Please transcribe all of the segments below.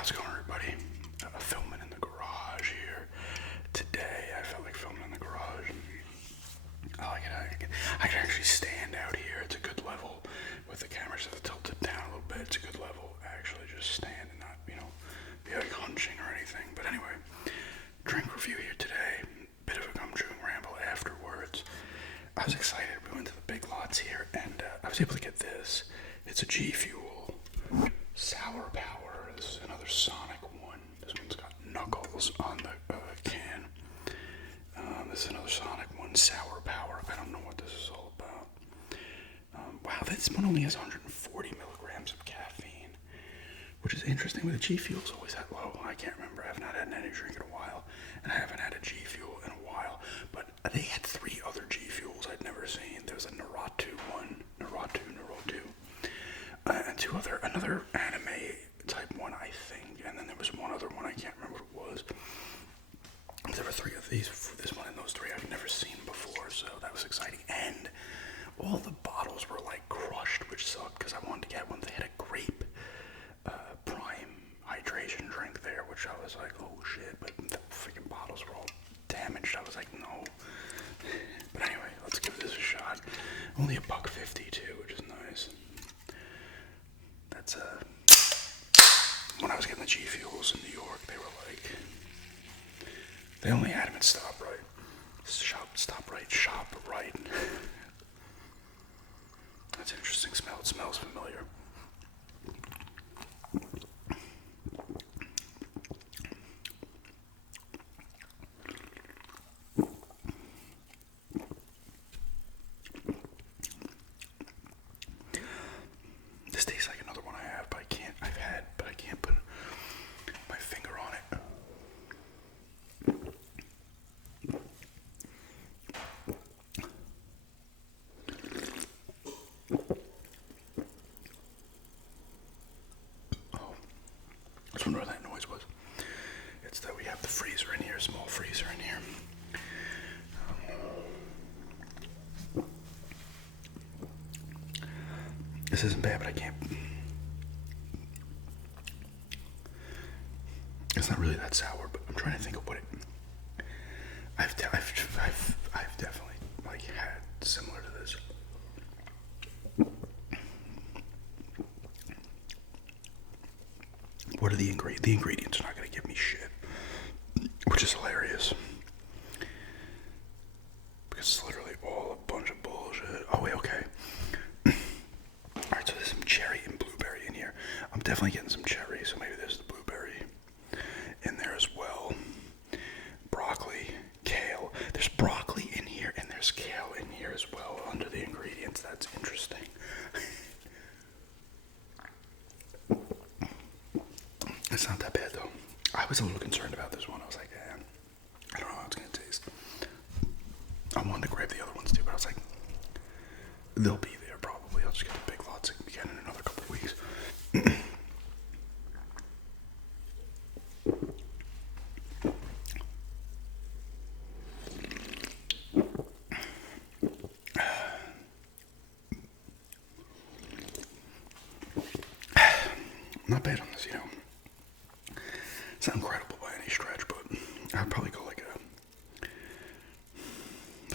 How's it going, everybody? Filming in the garage here today. I felt like filming in the garage. I like it. I can actually stand out here. It's a good level with the camera just tilted down a little bit. It's a good level. Actually, just stand and not, be like hunching or anything. But anyway, drink review here today. Bit of a gum chewing ramble afterwards. I was excited. We went to the Big Lots here, and I was able to get this. It's a G Fuel Sour Power. This is another Sonic one. This one's got Knuckles on the can. This is another Sonic one, Sour Power. I don't know what this is all about. Wow, this one only has 140 milligrams of caffeine, which is interesting. With the G Fuel's always that low. I can't remember. I have not had an energy drink in a while, and I haven't had a G Fuel in a while. But they had 3 other G Fuels I'd never seen. There was a Naruto one, Naruto, and another anime type one, I think, and then there was one other one, I can't remember what it was. There were 3 of these, this one and those 3 I've never seen before, so that was exciting. And all the bottles were like crushed, which sucked because I wanted to get one. They had a grape prime hydration drink there, which I was like, oh shit, but the freaking bottles were all damaged. I was like, no. But anyway, let's give this a shot. Only $1.50 too, which is nice. That's when I was getting the G Fuels in New York, they were like, they only had them at StopRite. Shop right. That's an interesting smell. It smells familiar. This tastes like another one I have, but I can't put my finger on it. Oh, I was wondering what that noise was. It's that we have the freezer in here, small freezer in here. This isn't bad, but I can't. It's not really that sour, but I'm trying to think of what it. I've definitely like had similar to this. What are the ingredients? The ingredients are not going to give me shit, which is hilarious because it's literally all a bunch of bullshit. Oh wait, okay. Alright, so there's some cherry and blueberry in here. I'm definitely getting some cherry, so maybe there's the blueberry in there as well. Broccoli, kale. There's broccoli in here, and there's kale in here as well under the ingredients. That's interesting. It's not that bad, though. I was a little concerned about this one. I was like, I don't know how it's going to taste. I wanted to grab the other ones, too, but I was like, they'll be there probably. I'll just get the Big Lots again in another couple of weeks. Not bad on this, It's not incredible by any stretch, but I'd probably go like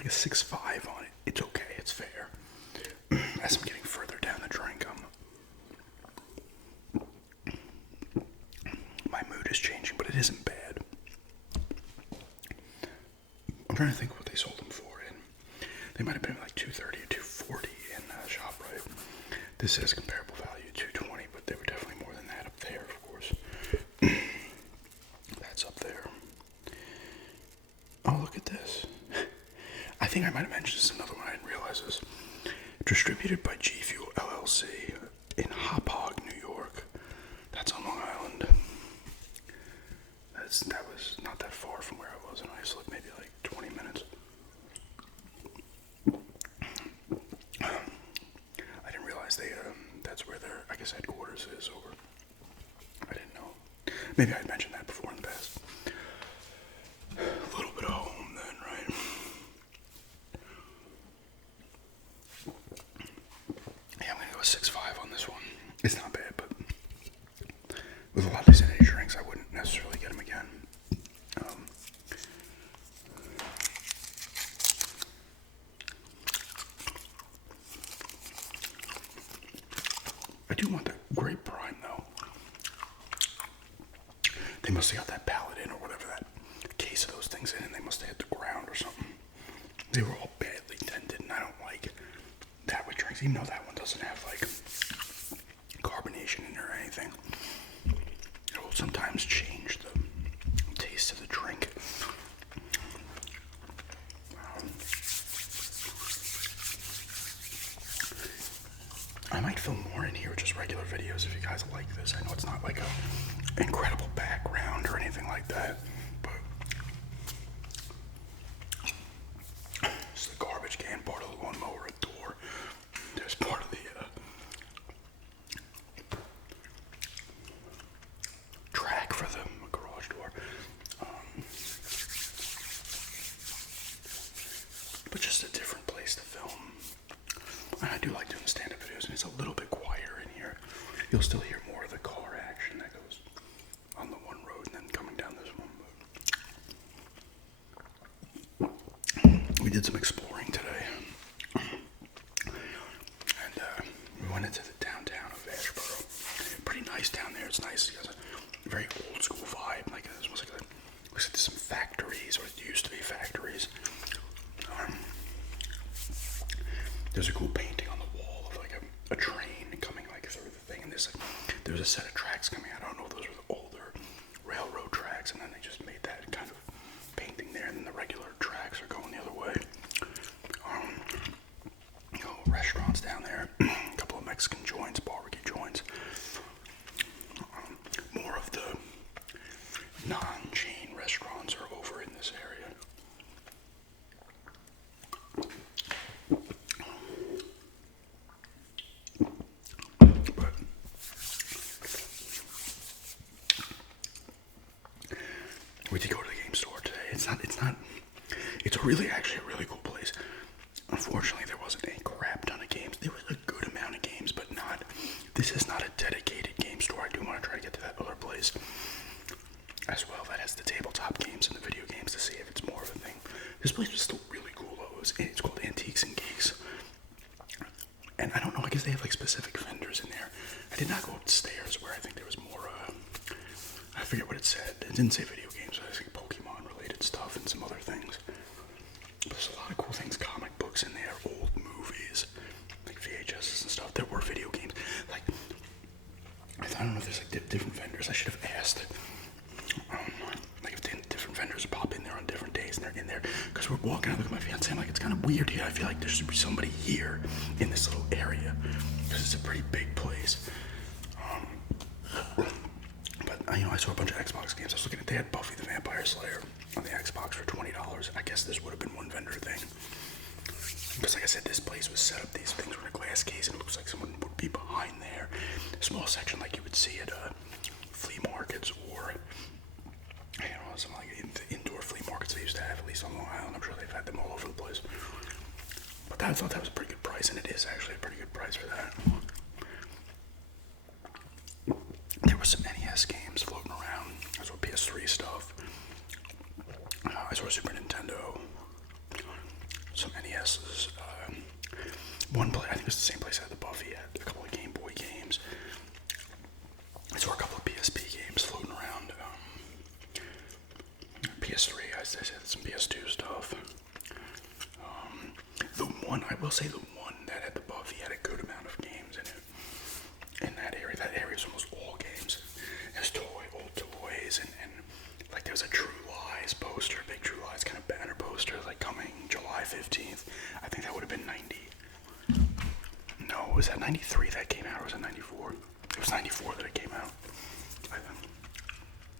a 6.5 on it. It's okay, it's fair. As I'm getting further down the drink, my mood is changing, but it isn't bad. I'm trying to think what they sold them for, and they might have been like $2.30 or $2.40 in ShopRite. This says comparable value $2.20, but they were definitely more than that up there, of course. That's up there. Oh, look at this. I think I might have mentioned this, another one I didn't realize this. Distributed by G Fuel LLC in Hop Hog, New York. That's on Long Island. That was not that far from where I was in Iceland, maybe like 20 minutes. I didn't realize that's where their, I guess, headquarters is over. I didn't know. Maybe I'd mentioned that before in the past. A little bit of home then, right? Yeah, I'm gonna go with 6.5 on this one. It's not bad, but with a lot of these energy drinks, I do want the grape prime though. They must have got that pallet in or whatever, that case of those things in, and they must have hit the ground or something. They were all badly dented, and I don't like that with drinks, even though that one doesn't have like carbonation in there or anything. It will sometimes change the taste of the drink. I might film more in here, just regular videos, if you guys like this. I know it's not like a incredible background or anything like that, but it's the garbage can part of the lawnmower, a door. There's part of the track for the garage door. But just a different place to film. And I do like doing stand-up videos, and it's a little bit quieter in here. You'll still hear more of the car action that goes on the one road and then coming down this one. We did some exploring today. And we went into the downtown of Asheboro. Pretty nice down there. It's nice. It has a very old school vibe. Like it's almost like looks like there's some factories, or it used to be factories. There's a cool painting on the wall of like a train coming like through the thing, and there's a set of tracks coming out. I don't know if those were the older railroad tracks, and then they just made that kind of painting there, and then the regular tracks are going the other way. Restaurants down there, a couple of Mexican joints, barbecue joints. More of the non-chain restaurants are over in this area. But we did go to the game store today. It's actually a really cool place. Unfortunately, there wasn't a crap ton of games. There was a good amount of games, but this is not a dedicated game store. I do want to try to get to that other place as well that has the tabletop games and the video games to see if it's more of a thing. This place was still really cool though. It's called Antiques and Geeks. And I don't know, I guess they have like specific vendors in there. I did not go upstairs where I think there was more, I forget what it said. It didn't say video games, I think Pokemon related stuff and some other things. But there's a lot of cool things, comic books in there, old movies, like VHSs and stuff. There were video games. Like, I don't know if there's like different vendors. I should have asked. Like if different vendors pop in there on different days and they're in there. Because we're walking, I look at my fiance, I'm like, it's kind of weird here. I feel like there should be somebody here in this little area. Because it's a pretty big place. But, I saw a bunch of Xbox games. I was looking at, they had Buffy the Vampire Slayer on the Xbox for $20. I guess this would have been one vendor thing. Because like I said, this place was set up, these things were in a glass case, and it looks like someone would be behind there. A small section like you would see at flea markets or, some like the indoor flea markets they used to have, at least on Long Island. I'm sure they've had them all over the place. But I thought that was a pretty good price, and it is actually a pretty good price for that. There were some NES games floating around. I saw PS3 stuff. I saw Super Nintendo. Some NESs. One place, I think it was the same place I had the Buffy at. A couple of Game Boy games. I saw a couple of PSP games floating around. PS3, I said some PS2 stuff. I will say the one that had the Buffy had a good amount of games in it. In that area. That area is almost all games. There's old toys, and like there was a True Lies poster, big True Lies kind of banner poster, like coming July 15th. I think that would have been 90. No, was that 93 that came out, or was it 94? It was 94 that it came out. I think.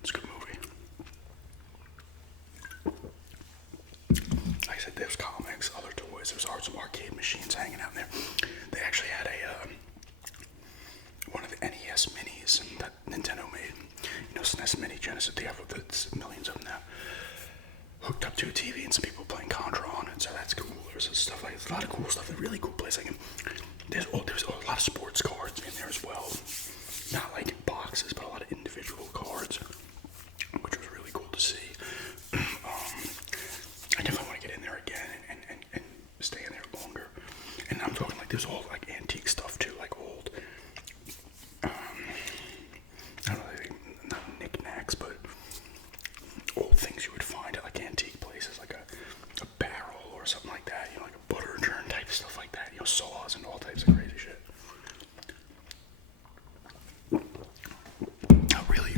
It's a good movie. Like I said, there's comics, other toys, there's some arcade machines hanging out in there. They actually had one of the NES minis that Nintendo made. SNES Mini Genesis, they have millions of them now. Hooked up to a TV and some people playing Contra on it, so that's cool. There's stuff like, there's a lot of cool stuff, a really cool place. There's a lot of sports cards in there as well. Not like in boxes, but a lot of individual cards, which was really cool to see. I definitely want to get in there again and stay in there longer. And I'm talking like there's all like antique stuff too, like old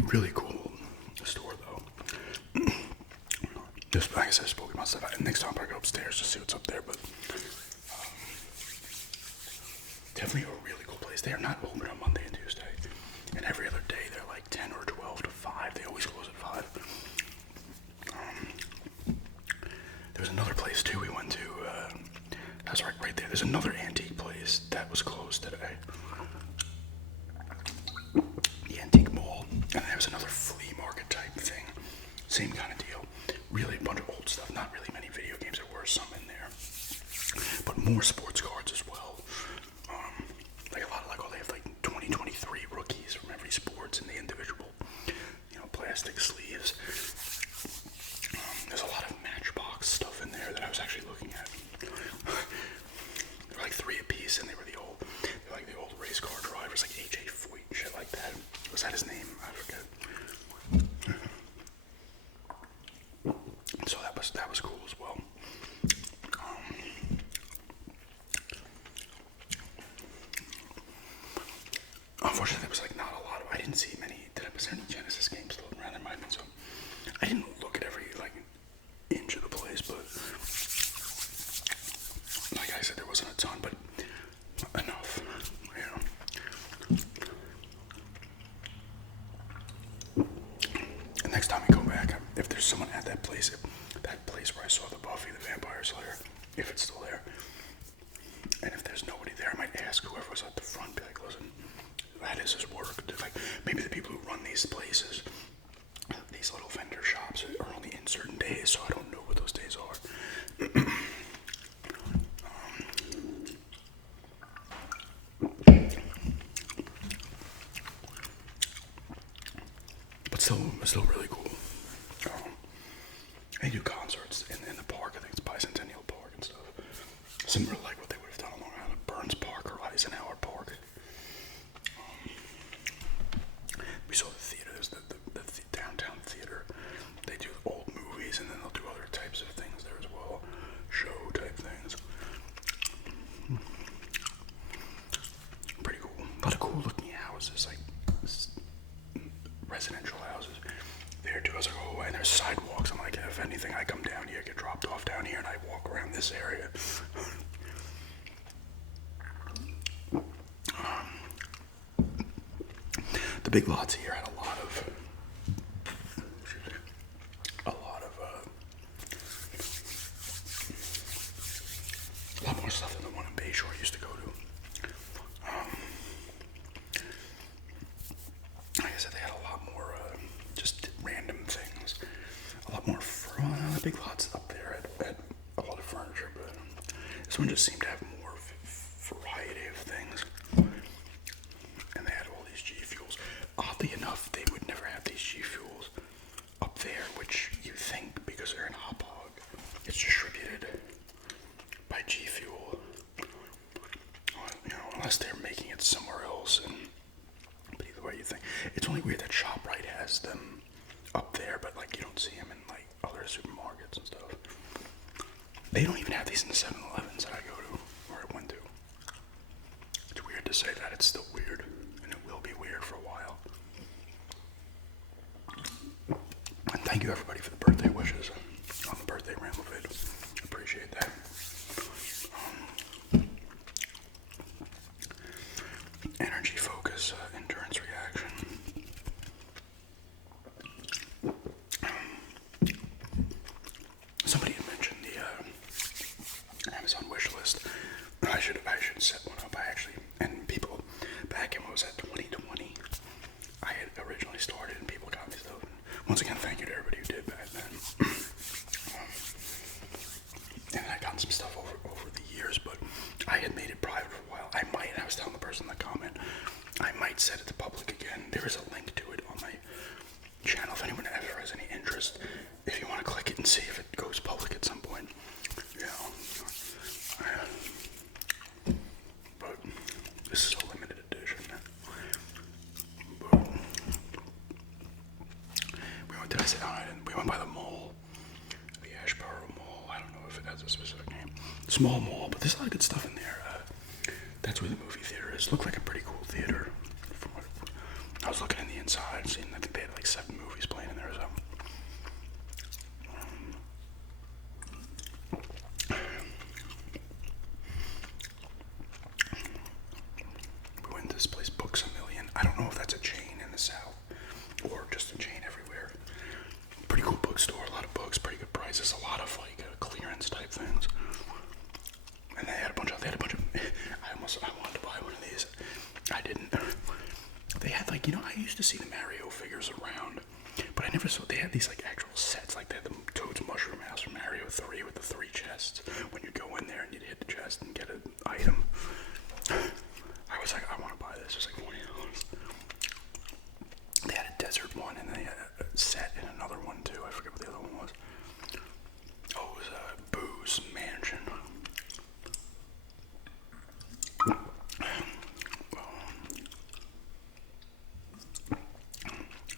Really cool store though. Just like I said, Pokemon stuff. Next time I go upstairs to see what's up there, but definitely a really cool place. They are not open on Monday and Tuesday, and every other day they're like 10 or 12 to 5. They always close at 5. There was another place too we went to. That's right there. There's another antique place that was closed today. The antique mall, and there was another flea market type thing. Same kind of deal. Really a bunch of old stuff. Not really many video games. There were some in there, but more sports cards as well. Like a lot of they have like 2023 rookies from every sports in the individual, plastic sleeves. There's a lot of Matchbox stuff in there that I was actually looking at. They're like 3 a piece, and they're like the old race car drivers, like AJ Foyt and shit like that. Was that his name? I forget. So that was cool as well. Unfortunately, there was like not a lot of. I didn't see many. Was there any Genesis games floating around? There might have been some. I didn't look at every inch of the place, but like I said, there wasn't a ton, but enough. And next time we go back, if there's someone at that place where I saw the Buffy the Vampire Slayer, if it's still there, and if there's nobody there, I might ask whoever was at the front, be like, listen, that is his work. Like, maybe the people who run these places, these little vendor shops, are only in certain days, so I don't know what those days are. But still really cool. They do concerts in the park. I think it's Bicentennial Park and stuff. Similar to like what they would have done on Long Island, Burns Park or Eisenhower Park. We saw the theater. There's the downtown theater. They do old movies, and then they'll do other types of things there as well. Show type things. Pretty cool. A lot of cool looking houses, like residential houses there too. I was like, oh, and there's sidewalks. I'm like, if anything, I come down here, get dropped off down here, and I walk around this area. The Big Lots here had a lot more stuff than the one in Bayshore I used to go to. Like I said, they had a lot more just random things. A lot more the Big Lots up there had a lot of furniture, but this one just seemed to have more variety of things. And they had all these G Fuels. Oddly enough, they would never have these G Fuels up there, which you think, because they're in Hop Hog, it's distributed by G Fuel. Unless they're making it somewhere else. But either way, you think it's only weird that ShopRite has them up there, but you don't see them in other supermarkets and stuff. They don't even have these in the 7-Elevens that I go to, or I went to. It's weird to say that. It's still weird, and it will be weird for a while. And thank you everybody for the birthday wishes on the birthday Ramble vid. Appreciate that. Energy focus, endurance reaction. Somebody had mentioned the Amazon wish list. I should set one up. And people back in 2020, I had originally started, and people got me stuff. Once again, thank you to everybody who did back then. And I got some stuff over the years, but I had made it private for a while. I was telling the person in the comment, I might set it to public again. There is a link to it on my channel if anyone ever has any interest. If you want to click it and see if it goes public at some point, but this is a limited edition. But we went by the mall, the Ashboro Mall. I don't know if it has a specific name. Small mall, but there's a lot of good stuff in there. That's where the movie theater is. Looked like a pretty cool theater. I was looking in the inside, seeing I think they had like, I used to see the Mario figures around, but I never saw, they had these like actual sets, like they had the Toad's Mushroom House from Mario 3 with the 3 chests, when you go in there and you'd hit the chest and get an item. I was like, I want to buy this. It was like $40. They had a desert one, and they had a set in another one too. I forget what the other one was. Oh, it was Boo's Mansion.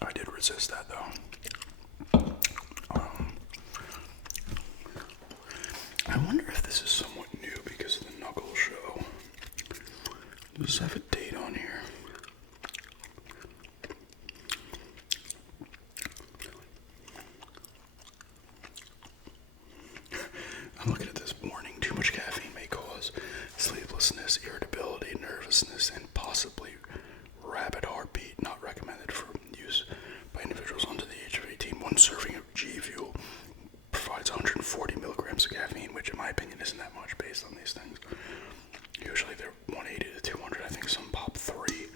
I did resist that though. I wonder if this is somewhat new because of the Knuckles show. Does this have a date on here? I'm looking at this warning. Too much caffeine may cause sleeplessness, irritability, nervousness, and possibly rapid heartbeat. Not recommended for use by individuals under the age of 18. One serving of G Fuel provides 140 milligrams of caffeine, which in my opinion isn't that much based on these things. Usually they're 180 to 200. I think some pop 3.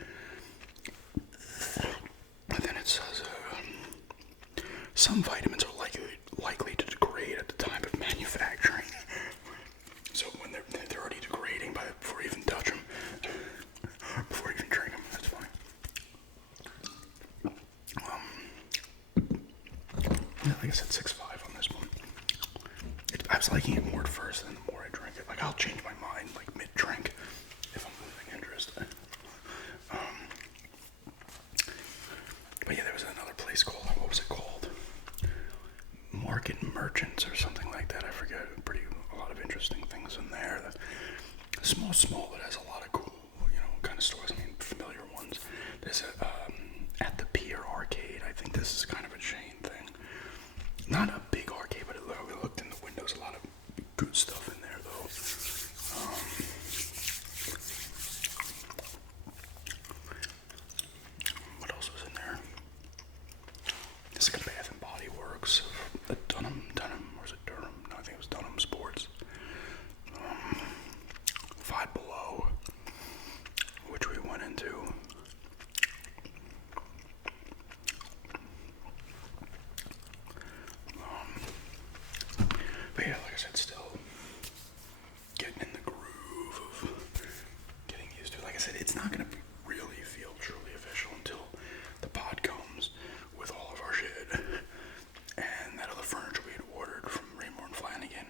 And then it says some vitamins are likely to degrade at the time of manufacturing. So when they're already degrading before you even touch them, before you even drink them, that's fine. Yeah, like I said, 6.5 on this one. I was liking it more at first, and the more I drink it, like I'll change my mind like mid-drink if I'm losing interest. But yeah, there was another place called, what was it called? Market Merchants or something like that. I forget. A lot of interesting things in there. Small, but has a lot of cool, kind of stores. I mean, familiar ones. There's at the Pier Arcade. I think this is kind of a chain thing. Not a big arcade, but we looked in the windows. A lot of good stuff in there, though. What else was in there? It's like a Bath and Body Works. Dunham, or is it Durham? No, I think it was Dunham Sports. Five Below, which we went into. But yeah, like I said, still getting in the groove of getting used to it. Like I said, it's not going to really feel truly official until the pod comes with all of our shit. And that other furniture we had ordered from Rainbow and Flanagan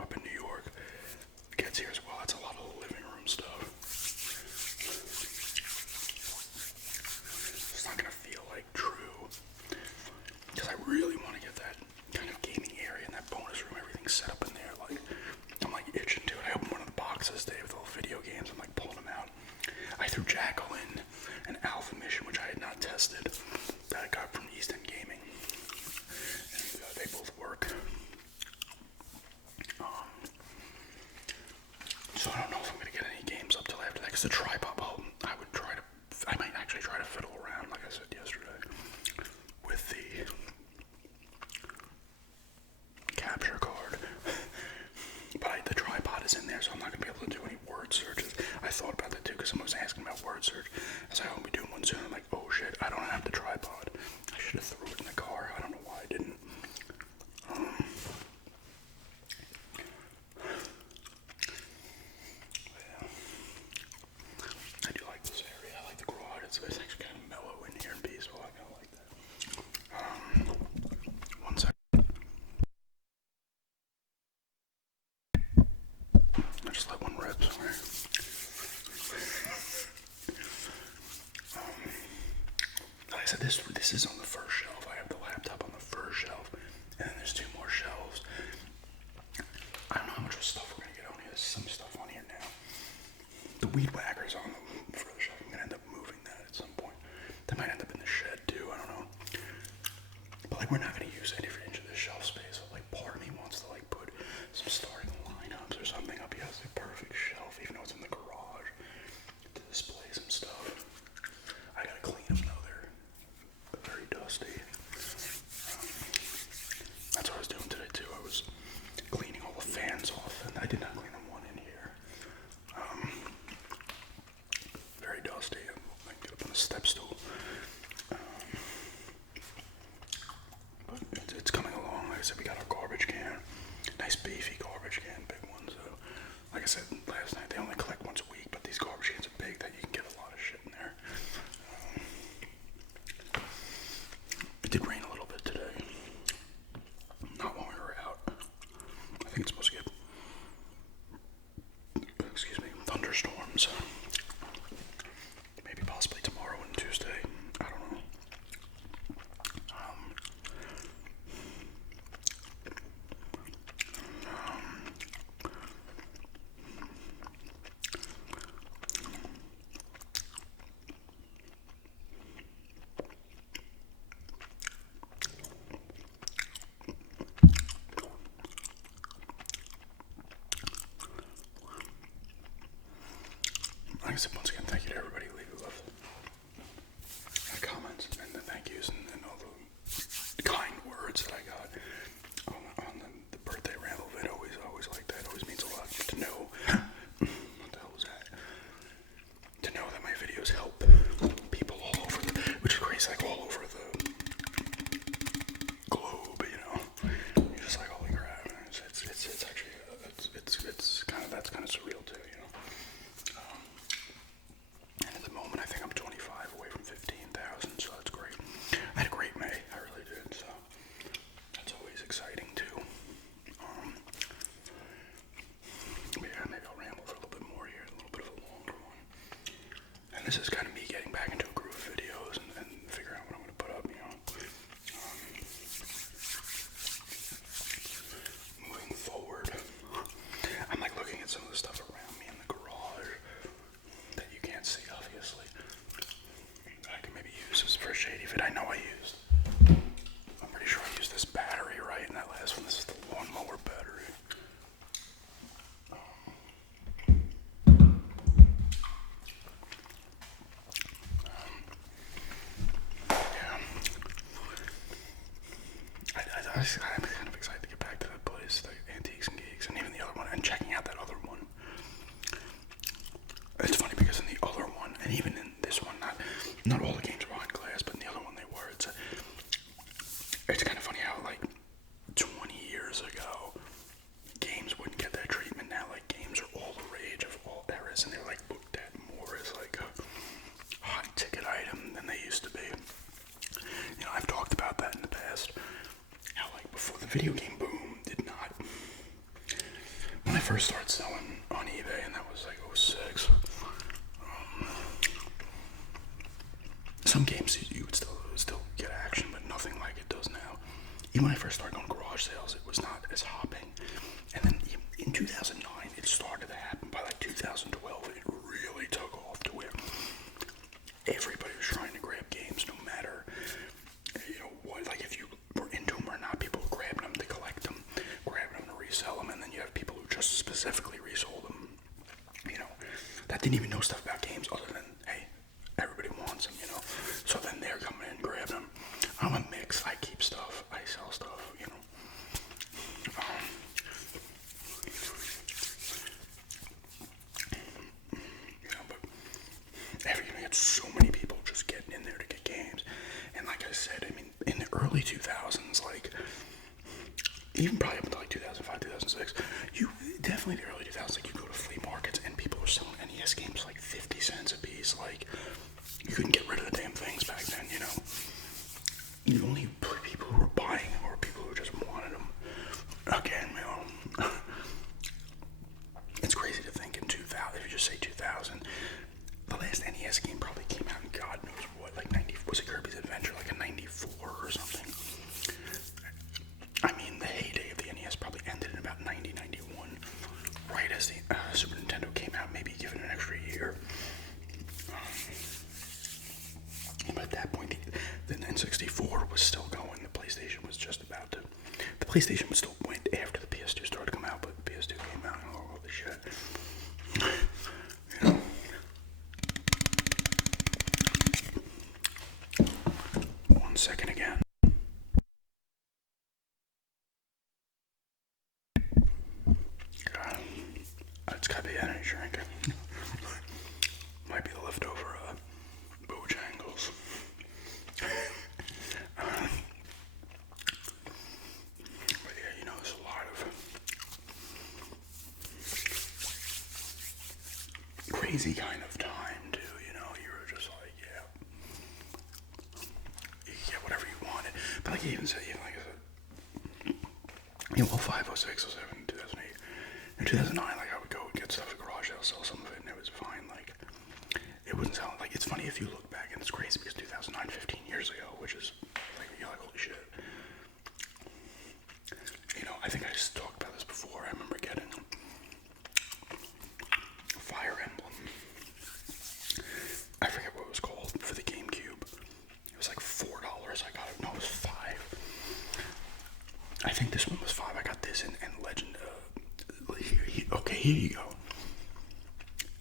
up in New York gets here as well. That's a lot of living room stuff. It's not going to feel like true. Because I really want to get that kind of gaming area and that bonus room, everything set up in there. Like, I'm like itching to it. I opened one of the boxes today with all the video games. I'm like pulling them out. I threw Jackal in an Alpha Mission, which I had not tested, that I got from East End Gaming. And they both work. So I don't know if I'm going to get any games up till after that, because the tripod, I might actually try to fiddle around, like I said yesterday, with the capture card. But the tripod is in there, so I'm not going to be able to do any word searches. I thought about that too, because someone was asking about word search. I was like, I'll be doing one soon. I'm like, oh shit, I don't have the tripod. I should have threw it in the car. I don't know why I didn't. I do like this area. I like the garage. It's actually kind of mellow in here and peaceful. I kind of like that. One second. I just let one rip, sorry. Like I said, this is on the first shelf. I have the laptop on the first shelf, and then there's 2 more shelves. I don't know how much stuff we're gonna get on here. There's some stuff on here now. The weed whacker's on the further shelf. I'm gonna end up moving that at some point. That might end up in the shed too. I don't know. But like, we're not gonna use any inch of this shelf space. So like, part of me wants to like put some starting lineups or something up here. It's a perfect shelf, even though it's in the garage, to display some stuff. I gotta clean them though. They're very dusty. That's what I was doing today too. I was cleaning all the fans off, and I did not clean them one in here. Very dusty. I can get up on the step stool. It did rain a little bit today. Not when we were out. I think it's supposed to get, thunderstorms. Maybe possibly tomorrow and Tuesday. I don't know. Like I said, once again, thank you to everybody who left the comments and the thank yous and all the kind words that I got on the birthday ramble vid. Always like that. Always means a lot to know. What the hell was that? To know that my videos help people all over which is crazy, like all over the globe, you know. You're just like, holy crap. It's actually, that's kind of surreal too, you know. And at the moment, I think I'm 25 away from 15,000, so that's great. I had a great May, I really did, so that's always exciting too. Yeah, maybe I'll ramble for a little bit more here, a little bit of a longer one. And this is kind of me getting back into a groove of videos and figuring out what I'm going to put up, you know. Moving forward, I'm like looking at some of the stuff around me in the garage that you can't see, obviously. I can maybe use this for a shady fit. I know I used. I'm pretty sure I used this battery right in that last one. This is the lawnmower battery. Yeah. I'm kind of excited to get back to that place, the Antiques and Geeks, and even the other one, and checking out that other one. It's funny because in the other one, and even in this one, not all the games are behind glass, but in the other one they were. It's kind of funny how like 20 years ago, games wouldn't get that treatment. Now like games are all the rage of all eras, and they're like looked at more as like a hot ticket item than they used to be. You know, I've talked about that in the past. How like before the video game boom did not. When I first started selling on eBay, and that was like 06. Some games you would still get action, but nothing like it does now. Even when I first started on garage sales, it was not as hopping. And then in 2009, it started to happen. By like 2012, it really took off to where everybody was trying to grab games, no matter, you know, what, like if you were into them or not. People were grabbing them to collect them, grabbing them to resell them, and then you have people who just specifically resold them, you know, that didn't even know stuff about games other than, hey, everybody wants them, you know. So then they're coming in, grabbing them. I'm a mix. I keep stuff. I sell stuff, you know. You know, but you get so many people just getting in there to get games. And like I said, I mean, in the early 2000s, like, even probably up until like 2005, 2006, you definitely the early 2000s, like, you go to flea markets and people were selling NES games like 50 cents a piece. Like, you couldn't get rid of the damn things back then, you know. The only people who were buying them were people who just wanted them. Again, you know, it's crazy to think in 2000, if you just say 2000, the last NES game probably came out in God knows what, like 90, was it Kirby's Adventure, like a 94 or something? I mean, the heyday of the NES probably ended in about 90, 91, right as the Super Nintendo came out, maybe given an extra year. But at that point, the N64 was still going. The PlayStation was just about to. The PlayStation was still went after the PS2 started to come out, but the PS2 came out and all the shit. You know. 1 second again. God, it's gotta be energy drink. Might be the leftover Bojangles. But yeah, you know, there's a lot of crazy kind of time too, you know. You were just like, yeah, you get whatever you wanted. like even said, like I said, 05, 06, 07, 2008, in 2009, like I would go get stuff at garage sale, sell some of it, and it was fine. Like it wouldn't sound like it's funny if you look back, and it's crazy because 2009, 15 years ago, which is like you're like holy shit. I think I just talked about this before. I remember getting Fire Emblem. I forget what it was called for the GameCube. It was like $4. I got it. No, it was $5. I think this one was $5. I got this and Legend. Okay, here you go.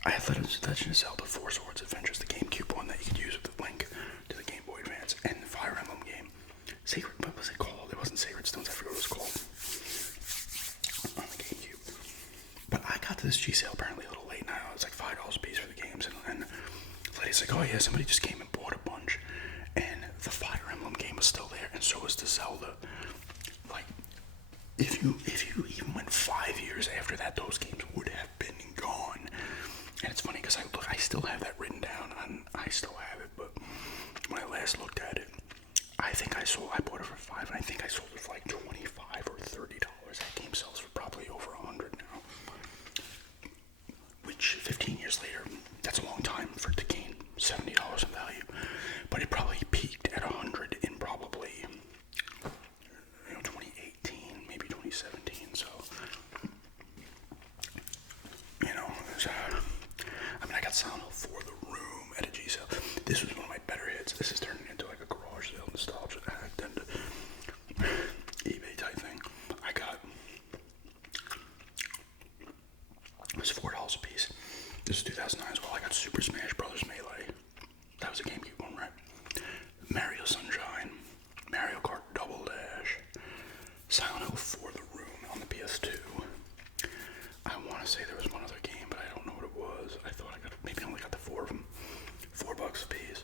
I had Legend of Zelda 4 Swords Adventures, the GameCube one that you could use with the link to the Game Boy Advance, and the Fire Emblem game. What was it called? It wasn't Sacred Stones. I forgot what it was called. On the GameCube. But I got to this G sale apparently a little late now. It's like $5 a piece for the games, and the lady's like, oh yeah, somebody just came and bought a bunch, and the Fire Emblem game was still there, and so was the Zelda. Like, if you even went 5 years after that, those games would have been gone. And it's funny because I still have that written down, and I still have it. But when I last looked at it, I bought it for $5, and I think I sold it for like $25 or $30. That game sells for probably over $100 now. Which 15 years later, that's a long time for it to gain $70 in value. But it probably peaked at $100 in probably 2018, maybe 2017. So I got Silent Hill for the room at a G sale. This was one of my better hits. This is turning into like a garage sale nostalgia act and eBay type thing. It was $4 a piece. This is 2009 as well. I got Super Smash Brothers Melee. That was a GameCube one, right? Mario Sunshine, Mario Kart Double Dash, Silent Hill for the room on the PS2. I want to say there was one other game, but I don't know what it was. I thought maybe I only got the 4 of them. $4 a piece.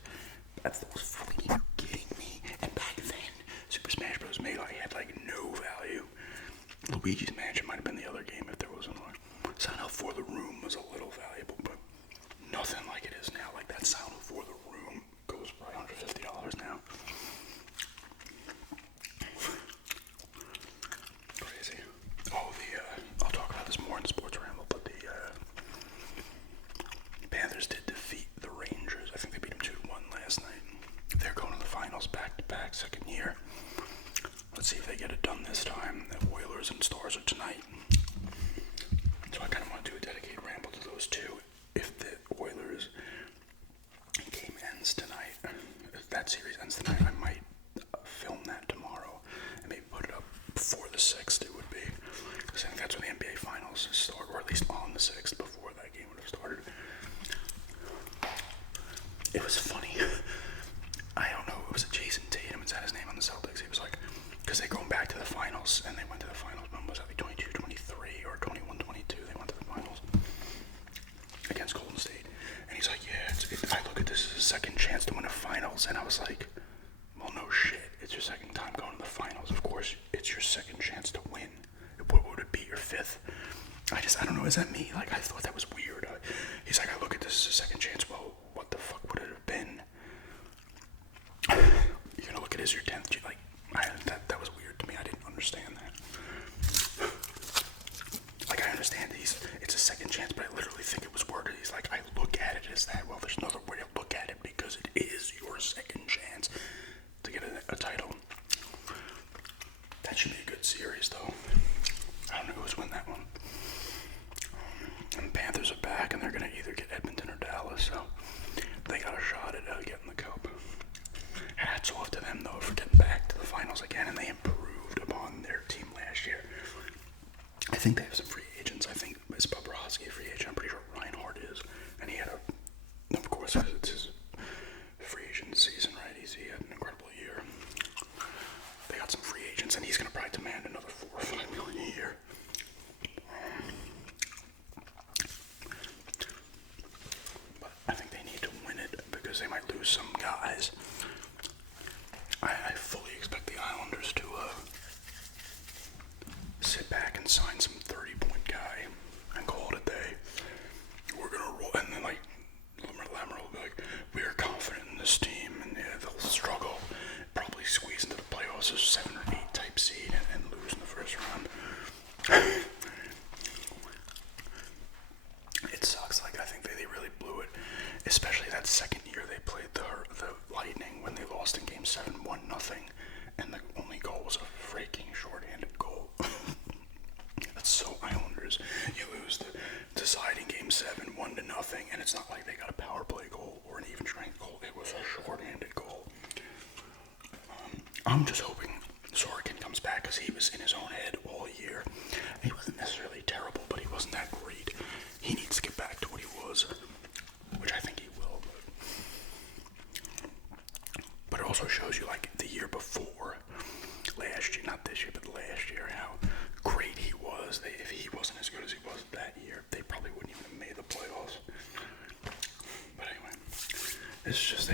That was fucking kidding me. And back then, Super Smash Bros. Melee had like no value. Luigi's Mansion might have been the other game if there was one. Silent Hill for the room was a little valuable, but nothing like it is now. Like that Silent Hill for the room goes for $150 now. Crazy. Oh, I'll talk about this more in the Sports Ramble, but the Panthers did defeat the Rangers. I think they beat them 2-1 last night. They're going to the finals back-to-back, second year. Let's see if they get it done this time. The Oilers and Stars are tonight. So I kind of want to do a dedicated ramble to those two. If the Oilers game ends tonight, if that series ends tonight, I might film that tomorrow and maybe put it up before the 6th. It would be, because I think that's when the NBA Finals start, or at least on the 6th before that game would have started. It was funny. I don't know. It was Jason Tatum. Is that his name on the Celtics? He was like, because they're going back to the finals, and they went to the finals. When was that? Like 22-23 or 21-22? They went to the finals against Golden State. And he's like, yeah, I look at this as a second chance to win a finals. And I was like, well, no shit. It's your second time going to the finals. Of course, it's your second chance to win. What would it be, your fifth? I don't know. Is that me? Like, I thought that was weird. He's like, I look at this as a second chance. Well, what the fuck would it have been? You're gonna look at it as your 10th. Like, that was weird to me. I didn't understand that. Like, I understand it's a second chance, but I literally think it was worded. He's like, I look at it as that. Well, there's another way to look at it because it is your second chance to get a title. That should be a good series, though. I don't know who's win that one. And Panthers are back, and they're gonna either get Edmonton or Dallas, so they got a shot at getting the cup. Hats off to them, though, for getting back to the finals again, and they improved upon their team last year. I think they have some free agents. I think is Bobrovsky a free agent. I'm pretty sure Reinhardt is, and he had of course, it's his free agent season, right? He had an incredible year. They got some free agents, and he's going to probably demand another $4 or $5 million a year. But I think they need to win it because they might lose some guys. I fully expect the Islanders to sit back and sign some 30-point lost in Game 7, 1-0, and the only goal was a freaking shorthanded goal. That's so Islanders. You lose the deciding Game 7, 1-0, and it's not like they got a power play goal or an even strength goal. It was a shorthanded goal. I'm just hoping Sorokin comes back because he was in his own head all year. He wasn't necessarily terrible, but he wasn't that great. He needs to get back to what he was, which I think he will. But it also shows you, like, the year before, last year, not this year, but last year, how great he was. If he wasn't as good as he was that year, they probably wouldn't even have made the playoffs. But anyway, this is just a